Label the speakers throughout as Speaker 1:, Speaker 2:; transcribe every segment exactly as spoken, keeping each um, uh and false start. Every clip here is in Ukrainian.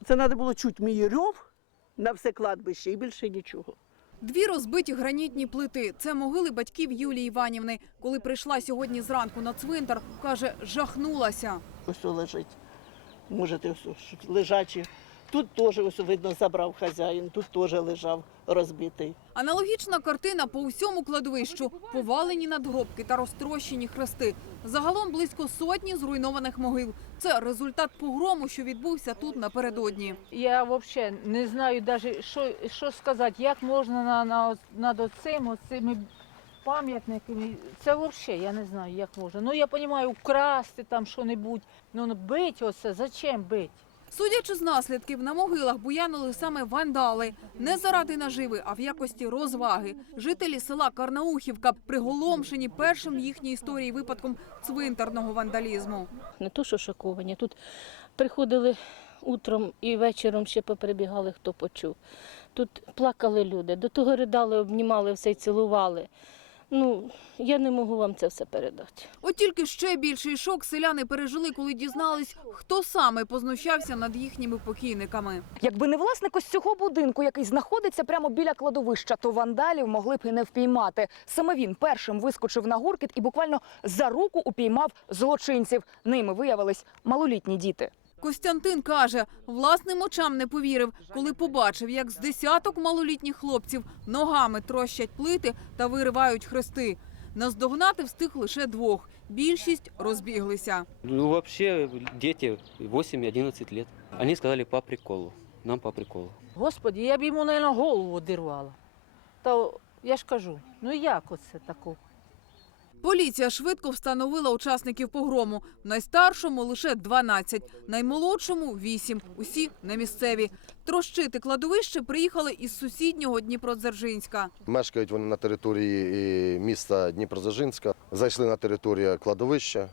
Speaker 1: Це треба було чути мій рьов на все кладбище і більше нічого.
Speaker 2: Дві розбиті гранітні плити – це могили батьків Юлії Іванівни. Коли прийшла сьогодні зранку на цвинтар, каже, жахнулася.
Speaker 1: Ось лежить, можете ось лежачі. Тут теж, ось видно, забрав хазяїн, тут теж лежав розбитий.
Speaker 2: Аналогічна картина по усьому кладовищу. Повалені надгробки та розтрощені хрести. Загалом близько сотні зруйнованих могил. Це результат погрому, що відбувся тут напередодні.
Speaker 3: Я взагалі не знаю, навіть, що, що сказати, як можна на, на, над оцим, оцими пам'ятниками. Це взагалі, я не знаю, як можна. Ну, я розумію, вкрасти там що-небудь, ну, бить оце, зачем бить?
Speaker 2: Судячи з наслідків, на могилах буянили саме вандали. Не заради наживи, а в якості розваги. Жителі села Карнаухівка приголомшені першим в їхній історії випадком цвинтарного вандалізму.
Speaker 4: Не то, що шоковані. Тут приходили утром і вечором ще поприбігали, хто почув. Тут плакали люди, до того ридали, обнімали все й цілували. Ну, я не можу вам це все передати.
Speaker 2: От тільки ще більший шок селяни пережили, коли дізнались, хто саме познущався над їхніми покійниками.
Speaker 5: Якби не власник ось цього будинку, який знаходиться прямо біля кладовища, то вандалів могли б і не впіймати. Саме він першим вискочив на гуркіт і буквально за руку упіймав злочинців. Ними виявились малолітні діти.
Speaker 2: Костянтин каже, власним очам не повірив, коли побачив, як з десяток малолітніх хлопців ногами трощать плити та виривають хрести. Наздогнати встиг лише двох. Більшість розбіглися.
Speaker 6: Ну, вообще, дети восемь-одиннадцать лет. Они сказали по приколу, нам по приколу.
Speaker 3: Господи, я б йому, мабуть, голову одірвала. Та я ж кажу, ну як оце таке?
Speaker 2: Поліція швидко встановила учасників погрому. Найстаршому лише дванадцять, наймолодшому – вісім. Усі не місцеві. Трощити кладовище приїхали із сусіднього Дніпродзержинська.
Speaker 7: Мешкають вони на території міста Дніпродзержинська, зайшли на територію кладовища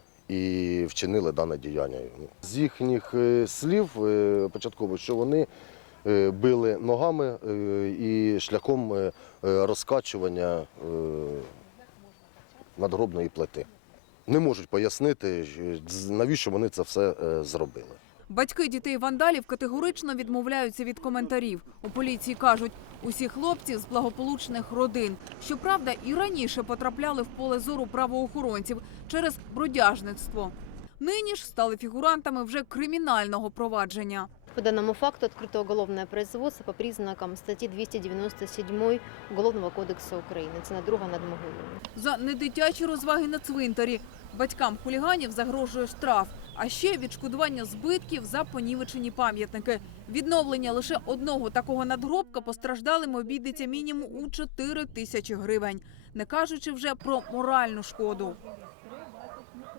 Speaker 7: і вчинили дане діяння. З їхніх слів початково, що вони били ногами і шляхом розкачування надгробної плити. Не можуть пояснити, навіщо вони це все зробили.
Speaker 2: Батьки дітей-вандалів категорично відмовляються від коментарів. У поліції кажуть, усі хлопці з благополучних родин. Щоправда, і раніше потрапляли в поле зору правоохоронців через бродяжництво. Нині ж стали фігурантами вже кримінального провадження.
Speaker 8: По данному факту открыто уголовное производство по признакам статьи двести девяносто семь Уголовного кодексу України. Це надруга над могилами.
Speaker 2: За недитячі розваги на цвинтарі батькам хуліганів загрожує штраф, а ще відшкодування збитків за понівечені пам'ятники. Відновлення лише одного такого надгробка постраждалим обійдеться мінімум у чотири тисячі гривень, не кажучи вже про моральну шкоду.